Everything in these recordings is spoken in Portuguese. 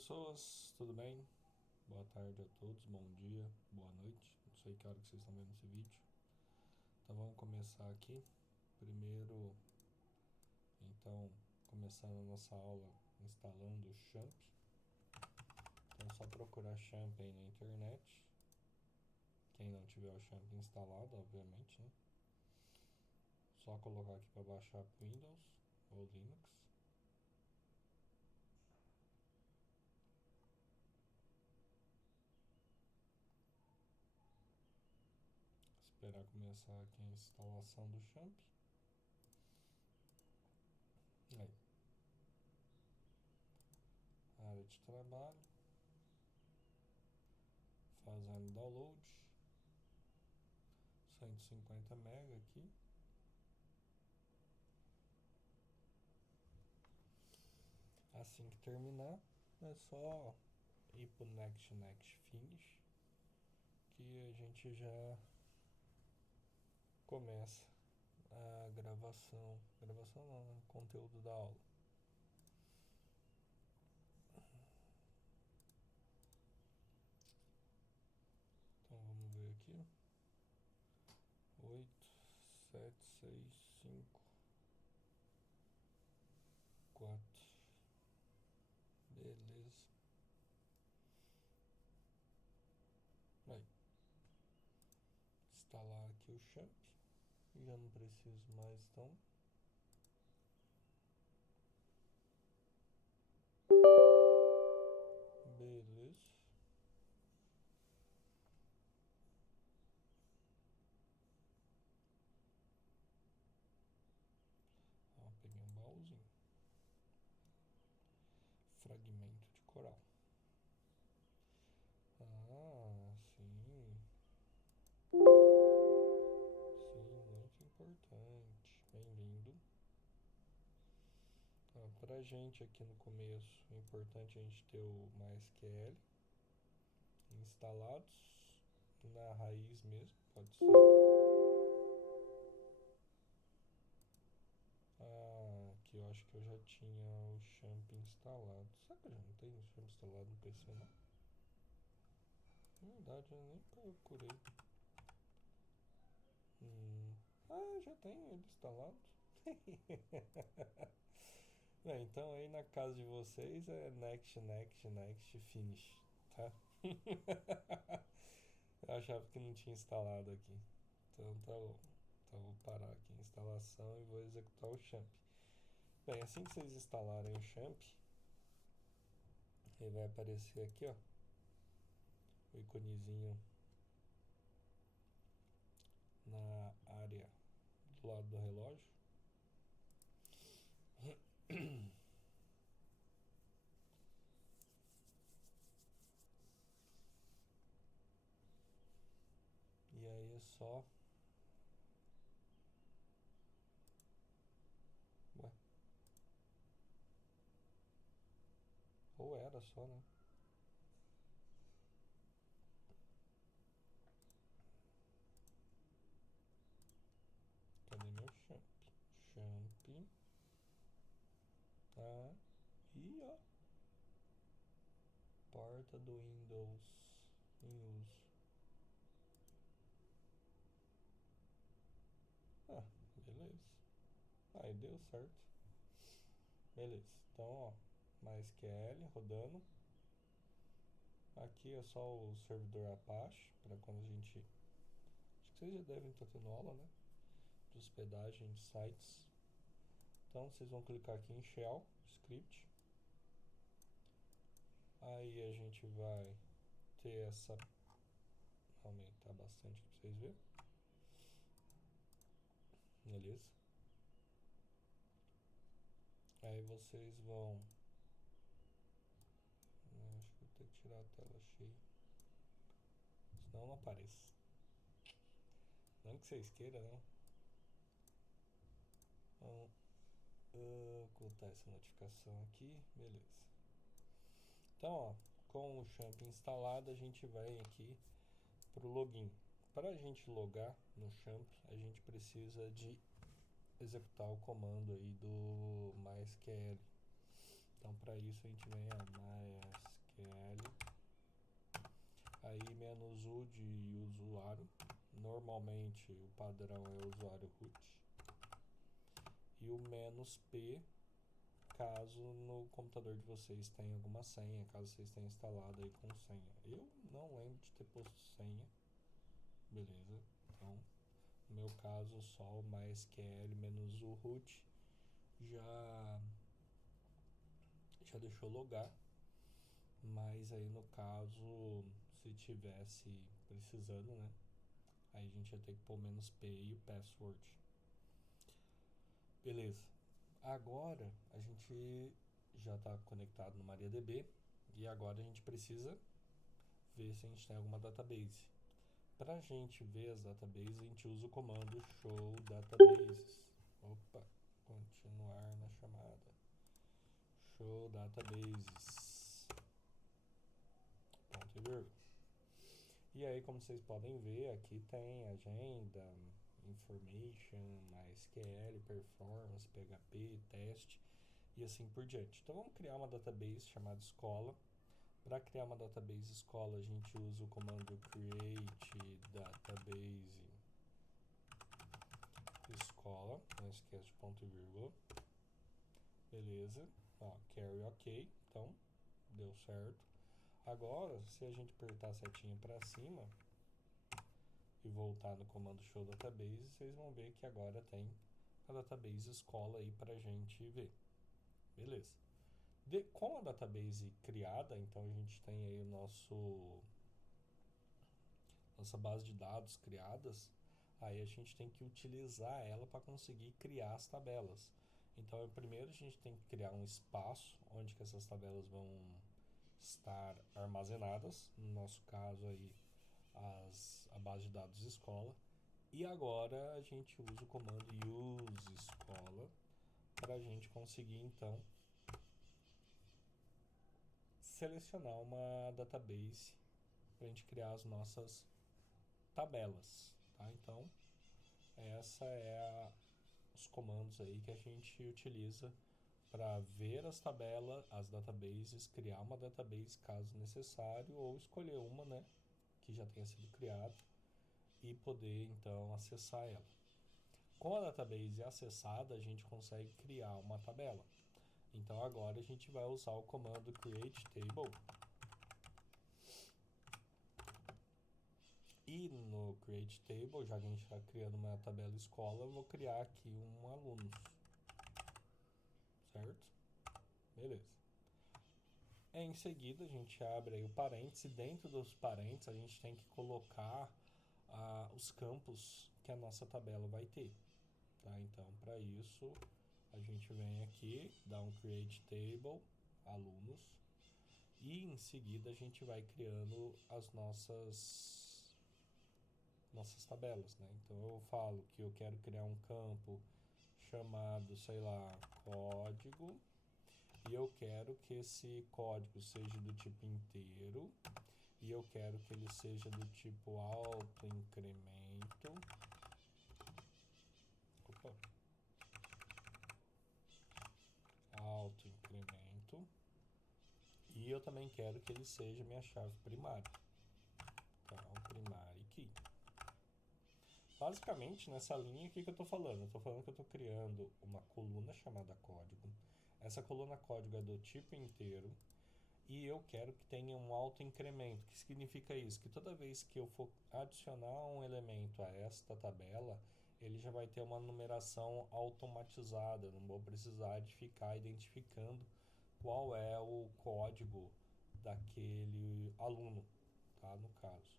pessoas, tudo bem? Boa tarde a todos, bom dia, boa noite. Não sei que hora que vocês estão vendo esse vídeo. Então vamos começar aqui. Primeiro, então, começando a nossa aula instalando o Champ. Então é só procurar Champ aí na internet. Quem não tiver o Champ instalado, obviamente, né? Só colocar aqui para baixar para Windows ou Linux. Esperar começar aqui a instalação do Champ. Aí. Área de trabalho. Fazendo download. 150 MB aqui. Assim que terminar, é só ir pro Next Finish, que a gente já começa a gravação não, né? Conteúdo da aula. Então vamos ver aqui. 8, 7, 6, 5, 4. Beleza. Aí. Instalar aqui o Champ. Já não preciso mais, então. Beleza. Ó, peguei um baúzinho. Fragmento de coral. Ah, sim. Sim, muito importante. Bem-vindo. Pra gente aqui no começo, é importante a gente ter o MySQL instalados na raiz mesmo, pode ser. Aqui eu acho que eu já tinha o Champ instalado. Será que eu já não tenho o Champ instalado no PC, não? Na verdade, eu nem procurei. Já tenho ele instalado. Então aí na casa de vocês é Next Finish, tá? Eu achava que não tinha instalado aqui. Então tá bom. Então vou parar aqui a instalação e vou executar o Champ. Bem, assim que vocês instalarem o Champ, ele vai aparecer aqui, ó, o iconezinho na área do lado do relógio. E aí é só... Ué? Ou era só, né? Cadê meu Champ? Champ. E ó. Porta do Windows em uso. Beleza. Aí deu certo. Beleza. Então, ó, MySQL rodando. Aqui é só o servidor Apache, para quando a gente... Acho que vocês já devem estar tendo aula, né? De hospedagem de sites. Então, vocês vão clicar aqui em Shell, Script. Aí a gente vai ter essa... Vou aumentar bastante para vocês verem. Beleza? Aí vocês vão... Acho que vou ter que tirar a tela cheia. Senão não aparece. Não que vocês queiram, não. Vamos ocultar essa notificação aqui. Beleza. Então, ó, com o Champ instalado, a gente vai aqui para o login. Para a gente logar no Champ, a gente precisa de executar o comando aí do MySQL. Então, para isso, a gente vem a aí menos U de usuário. Normalmente o padrão é o usuário root. E o menos P, caso no computador de vocês tenha alguma senha, caso vocês tenham instalado aí com senha. Eu não lembro de ter posto senha, beleza? Então, no meu caso, só o MySQL menos o root já deixou logar, mas aí no caso, se tivesse precisando, né? Aí a gente ia ter que pôr menos P e o password. Beleza. Agora a gente já está conectado no MariaDB e agora a gente precisa ver se a gente tem alguma database. Para a gente ver as databases, a gente usa o comando show databases. Opa, continuar na chamada. Show databases. Ponto e vírgula. E aí, como vocês podem ver, aqui tem agenda, information, MySQL, performance, PHP, teste e assim por diante. Então vamos criar uma database chamada escola. Para criar uma database escola, a gente usa o comando create database escola, não esquece de ponto e vírgula. Beleza, ó, carry ok, então deu certo. Agora, se a gente apertar a setinha para cima e voltar no comando show database, vocês vão ver que agora tem a database escola aí para a gente ver. Beleza. Com a database criada, então a gente tem aí nossa base de dados criadas, aí a gente tem que utilizar ela para conseguir criar as tabelas. Então, primeiro a gente tem que criar um espaço onde que essas tabelas vão estar armazenadas, no nosso caso aí a base de dados escola. E agora a gente usa o comando use escola para a gente conseguir então selecionar uma database para a gente criar as nossas tabelas, tá? Então, essa é os comandos aí que a gente utiliza para ver as tabelas, as databases, criar uma database caso necessário ou escolher uma, né, que já tenha sido criada e poder então acessar ela. Com a database acessada, a gente consegue criar uma tabela. Então agora a gente vai usar o comando create table. E no create table, já que a gente está criando uma tabela escola, eu vou criar aqui um alunos. Certo? Beleza. Em seguida, a gente abre aí o parênteses. Dentro dos parênteses, a gente tem que colocar os campos que a nossa tabela vai ter. Tá? Então, para isso, a gente vem aqui, dá um create table, alunos, e em seguida a gente vai criando as nossas tabelas, né? Então eu falo que eu quero criar um campo chamado, sei lá, código, e eu quero que esse código seja do tipo inteiro, e eu quero que ele seja do tipo autoincremento. Autoincremento. E eu também quero que ele seja minha chave primária. Então, primary key. Basicamente, nessa linha, o que eu estou falando? Eu estou falando que eu estou criando uma coluna chamada código. Essa coluna código é do tipo inteiro. E eu quero que tenha um autoincremento. O que significa isso? Que toda vez que eu for adicionar um elemento a esta tabela, ele já vai ter uma numeração automatizada. Eu não vou precisar de ficar identificando qual é o código daquele aluno, tá? No caso.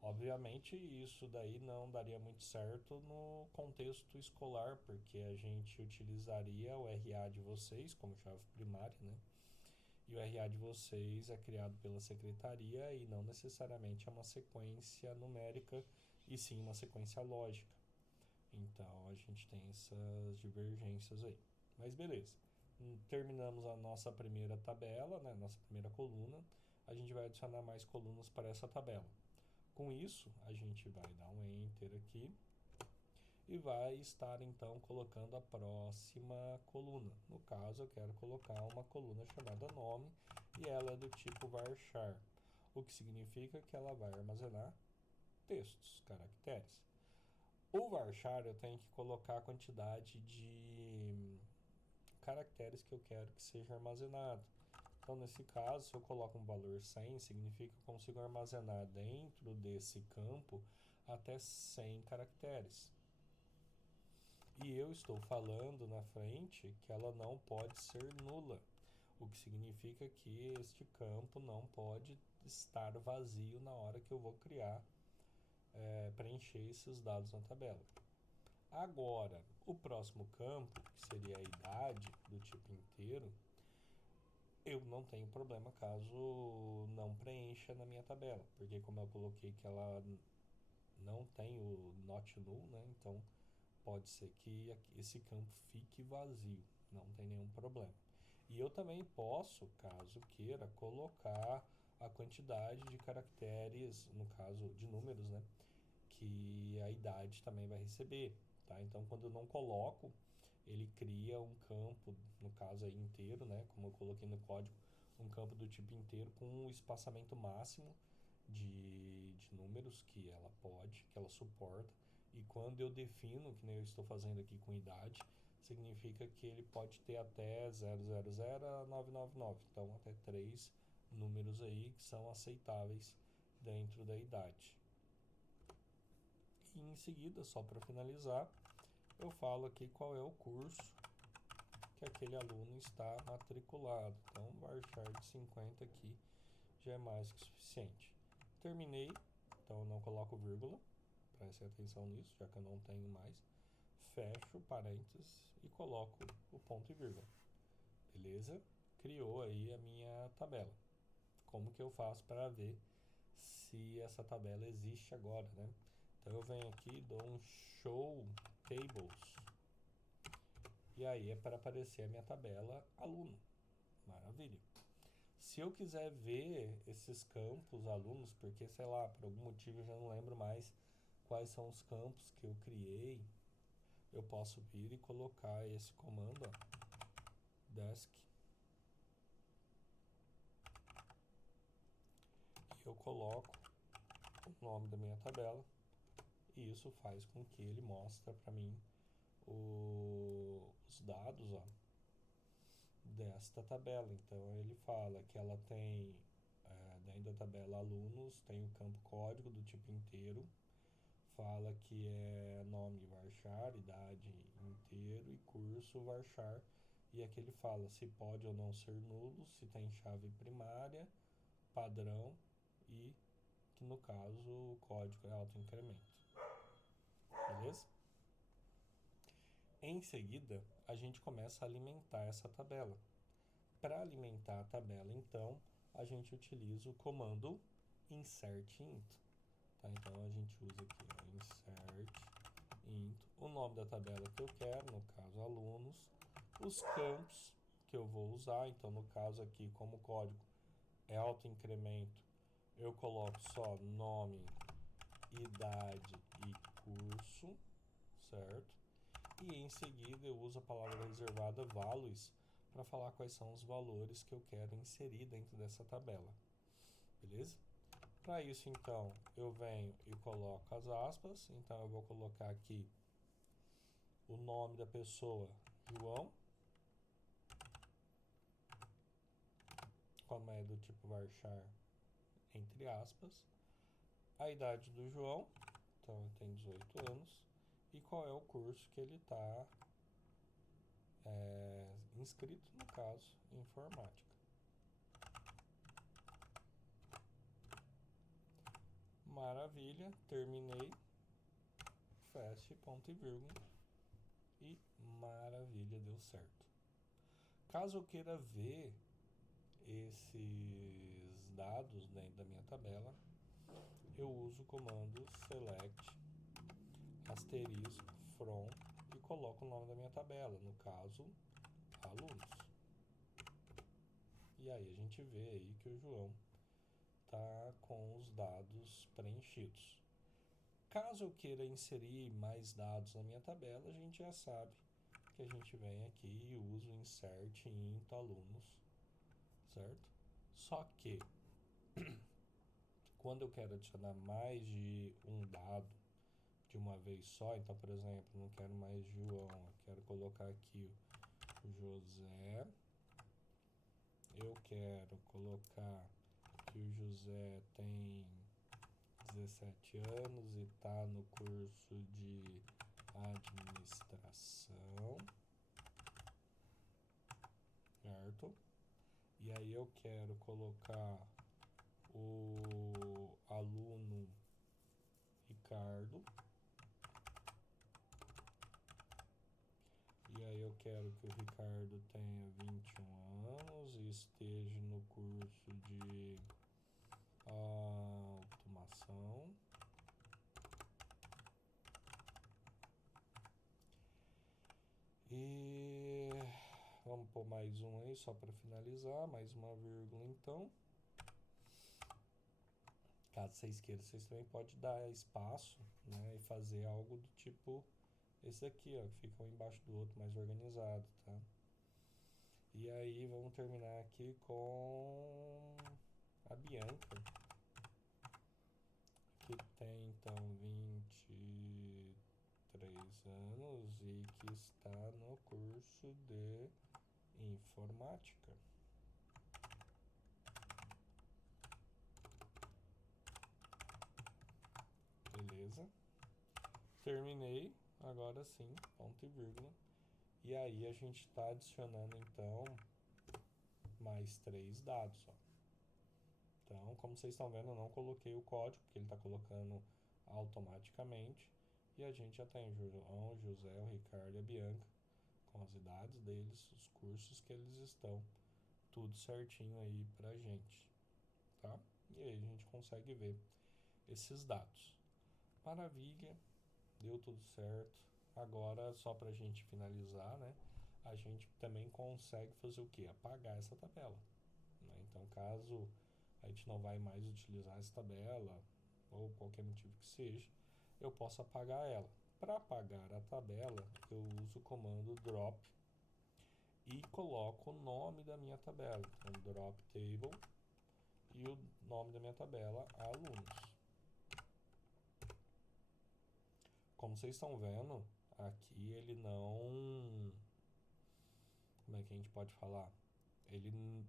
Obviamente, isso daí não daria muito certo no contexto escolar, porque a gente utilizaria o RA de vocês como chave primária, né? E o RA de vocês é criado pela secretaria e não necessariamente é uma sequência numérica, e sim uma sequência lógica. Então, a gente tem essas divergências aí. Mas beleza. Terminamos a nossa primeira tabela, né? Nossa primeira coluna. A gente vai adicionar mais colunas para essa tabela. Com isso, a gente vai dar um Enter aqui e vai estar então colocando a próxima coluna. No caso, eu quero colocar uma coluna chamada nome e ela é do tipo varchar. o que significa que ela vai armazenar textos, caracteres. O varchar eu tenho que colocar a quantidade de caracteres que eu quero que seja armazenado. Então, nesse caso, se eu coloco um valor 100, significa que eu consigo armazenar dentro desse campo até 100 caracteres. E eu estou falando na frente que ela não pode ser nula, o que significa que este campo não pode estar vazio na hora que eu vou criar, preencher esses dados na tabela. Agora, o próximo campo, que seria a idade do tipo inteiro, eu não tenho problema caso não preencha na minha tabela, porque como eu coloquei que ela não tem o not null, né? Então pode ser que esse campo fique vazio, não tem nenhum problema. E eu também posso, caso queira, colocar a quantidade de caracteres, no caso de números, né? Que a idade também vai receber, tá? Então quando eu não coloco, ele cria um campo, no caso aí inteiro, né? Como eu coloquei no código, um campo do tipo inteiro com um espaçamento máximo de números que ela pode, que ela suporta. E quando eu defino, que nem eu estou fazendo aqui com idade, significa que ele pode ter até 000 a 999. Então, até 3 números aí que são aceitáveis dentro da idade. E em seguida, só para finalizar, eu falo aqui qual é o curso que aquele aluno está matriculado. Então, o varchar de 50 aqui já é mais que suficiente. Terminei, então eu não coloco vírgula, preste atenção nisso, já que eu não tenho mais. Fecho parênteses e coloco o ponto e vírgula. Beleza? Criou aí a minha tabela. Como que eu faço para ver se essa tabela existe agora, né? Então eu venho aqui, dou um show tables. E aí é para aparecer a minha tabela aluno. Maravilha. Se eu quiser ver esses campos alunos, porque sei lá, por algum motivo eu já não lembro mais quais são os campos que eu criei, eu posso vir e colocar esse comando, ó, desk, e eu coloco o nome da minha tabela, e isso faz com que ele mostre para mim os dados, ó, desta tabela. Então ele fala que ela tem, dentro da tabela alunos, tem o campo código do tipo inteiro, fala que é nome varchar, idade inteiro e curso varchar. E aqui ele fala se pode ou não ser nulo, se tem chave primária, padrão e que no caso o código é autoincremento. Beleza? Em seguida, a gente começa a alimentar essa tabela. Para alimentar a tabela, então, a gente utiliza o comando insert_int. Tá? Então, a gente usa aqui insert_int, o nome da tabela que eu quero, no caso alunos, os campos que eu vou usar. Então, no caso aqui, como o código é autoincremento, eu coloco só nome, idade e curso, certo? E em seguida eu uso a palavra reservada values para falar quais são os valores que eu quero inserir dentro dessa tabela. Beleza? Para isso, então, eu venho e coloco as aspas. Então, eu vou colocar aqui o nome da pessoa, João, como é do tipo varchar, entre aspas. A idade do João, então ele tem 18 anos. E qual é o curso que ele está inscrito, no caso, informática. Maravilha, terminei, feche, ponto e vírgula, e maravilha, deu certo. Caso eu queira ver esses dados dentro da minha tabela, eu uso o comando select asterisco from e coloco o nome da minha tabela, no caso, alunos. E aí a gente vê aí que o João está com os dados preenchidos. Caso eu queira inserir mais dados na minha tabela, a gente já sabe que a gente vem aqui e usa o insert int alunos, certo? Só que Quando eu quero adicionar mais de um dado de uma vez só, então, por exemplo, não quero mais João, eu quero colocar aqui o José, eu quero colocar que o José tem 17 anos e está no curso de administração, certo? E aí eu quero colocar o aluno Ricardo. E aí eu quero que o Ricardo tenha 21 anos e esteja no curso de automação. E vamos pôr mais um aí só para finalizar, mais uma vírgula então. Caso vocês queiram, vocês também podem dar espaço, né, e fazer algo do tipo esse aqui, ó, que fica um embaixo do outro, mais organizado, tá? E aí vamos terminar aqui com a Bianca, que tem então 23 anos e que está no curso de informática. Beleza? Terminei, agora sim, ponto e vírgula. E aí a gente está adicionando então mais 3 dados, ó. Então, como vocês estão vendo, eu não coloquei o código, porque ele está colocando automaticamente. E a gente já tem o João, o José, o Ricardo e a Bianca, com as idades deles, os cursos que eles estão, tudo certinho aí pra gente, tá? E aí a gente consegue ver esses dados. Maravilha, deu tudo certo. Agora, só pra gente finalizar, né? A gente também consegue fazer o quê? Apagar essa tabela, né? Então, caso a gente não vai mais utilizar essa tabela, ou qualquer motivo que seja, eu posso apagar ela. Para apagar a tabela, eu uso o comando drop e coloco o nome da minha tabela. Então, drop table e o nome da minha tabela, alunos. Como vocês estão vendo, aqui ele não... Como é que a gente pode falar? Ele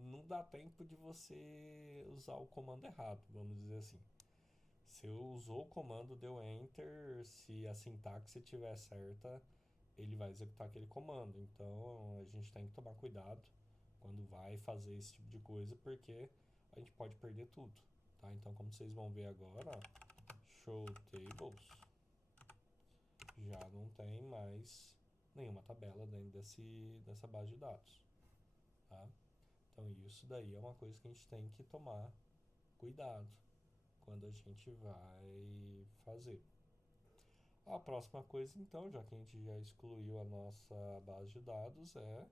não dá tempo de você usar o comando errado, vamos dizer assim. Se eu usou o comando, deu enter, se a sintaxe estiver certa, ele vai executar aquele comando. Então a gente tem que tomar cuidado quando vai fazer esse tipo de coisa, porque a gente pode perder tudo, tá? Então, como vocês vão ver agora, ó, show tables, já não tem mais nenhuma tabela dentro dessa base de dados, tá? Então isso daí é uma coisa que a gente tem que tomar cuidado quando a gente vai fazer. A próxima coisa então, já que a gente já excluiu a nossa base de dados, é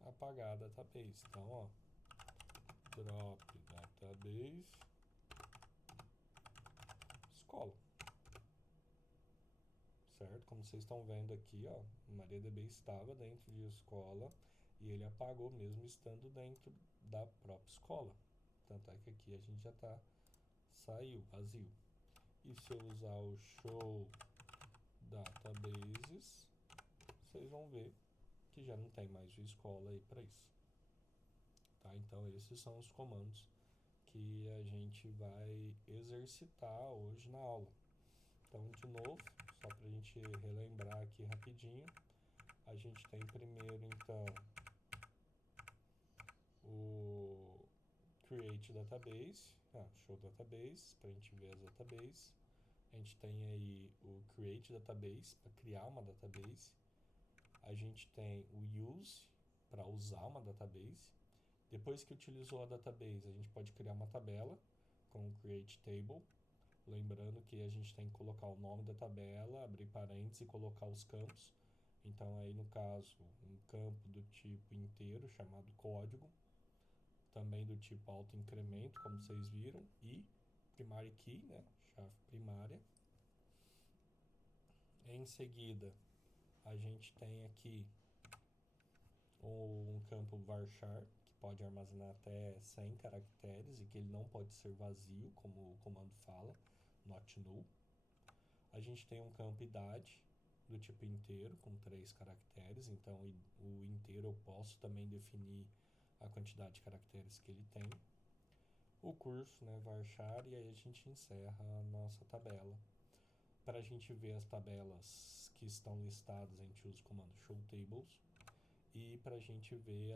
apagar a database. Então, ó, drop database escola, certo? Como vocês estão vendo aqui, ó, MariaDB estava dentro de escola e ele apagou mesmo estando dentro da própria escola. Tanto é que aqui a gente já saiu, vazio. E se eu usar o show databases, vocês vão ver que já não tem mais o escola aí para isso. Tá? Então esses são os comandos que a gente vai exercitar hoje na aula. Então, de novo, só para a gente relembrar aqui rapidinho, a gente tem primeiro então o create database, show database, para a gente ver as databases. A gente tem aí o create database, para criar uma database. A gente tem o use, para usar uma database. Depois que utilizou a database, a gente pode criar uma tabela com o create table. Lembrando que a gente tem que colocar o nome da tabela, abrir parênteses e colocar os campos. Então aí no caso, um campo do tipo inteiro, chamado código. Também do tipo autoincremento, como vocês viram. E primary key, né, chave primária. Em seguida, a gente tem aqui um campo varchar, que pode armazenar até 100 caracteres e que ele não pode ser vazio, como o comando fala, not null. A gente tem um campo idade do tipo inteiro, com 3 caracteres, então o inteiro eu posso também definir a quantidade de caracteres que ele tem. O curso, né, varchar, e aí a gente encerra a nossa tabela. Para a gente ver as tabelas que estão listadas, a gente usa o comando showTables. E para a gente ver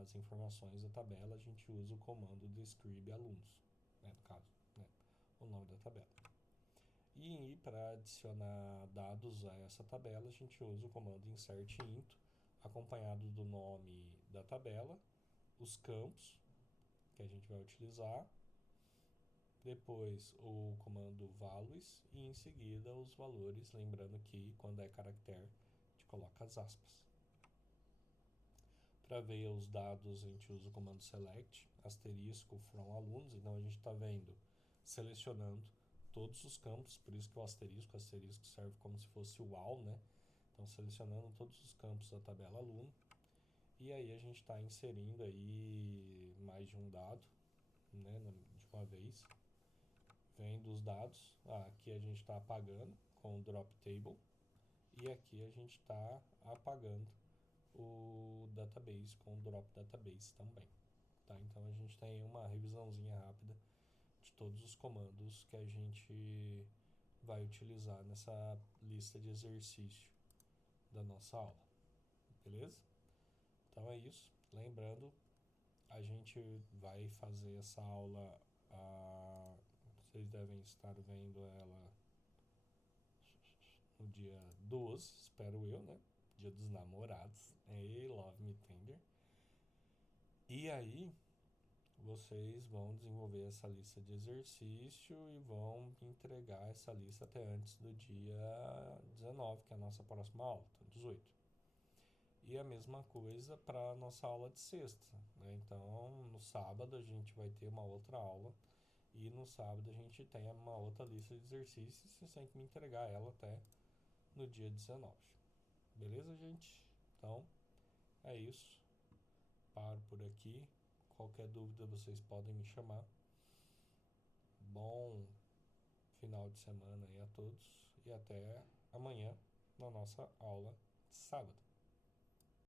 as informações da tabela, a gente usa o comando describe_alunos, né, no caso, né, o nome da tabela. E para adicionar dados a essa tabela, a gente usa o comando insertInto, acompanhado do nome da tabela, os campos que a gente vai utilizar, depois o comando values e em seguida os valores, lembrando que quando é caractere, a gente coloca as aspas. Para ver os dados, a gente usa o comando select, asterisco from alunos, então a gente está vendo, selecionando todos os campos, por isso que o asterisco serve como se fosse o all, né? Então selecionando todos os campos da tabela aluno, e aí a gente está inserindo aí mais de um dado, né, de uma vez. Vendo os dados, aqui a gente está apagando com o drop table, e aqui a gente está apagando o database com o drop database também, tá? Então a gente tem uma revisãozinha rápida de todos os comandos que a gente vai utilizar nessa lista de exercício da nossa aula, beleza? Então é isso. Lembrando, a gente vai fazer essa aula, vocês devem estar vendo ela no dia 12, espero eu, né? Dia dos namorados. Hey, Love Me Tender. E aí, vocês vão desenvolver essa lista de exercício e vão entregar essa lista até antes do dia 19, que é a nossa próxima aula, 18. E a mesma coisa para a nossa aula de sexta, né? Então, no sábado a gente vai ter uma outra aula e no sábado a gente tem uma outra lista de exercícios e você tem que me entregar ela até no dia 19. Beleza, gente? Então, é isso. Paro por aqui. Qualquer dúvida vocês podem me chamar. Bom final de semana aí a todos e até amanhã na nossa aula de sábado.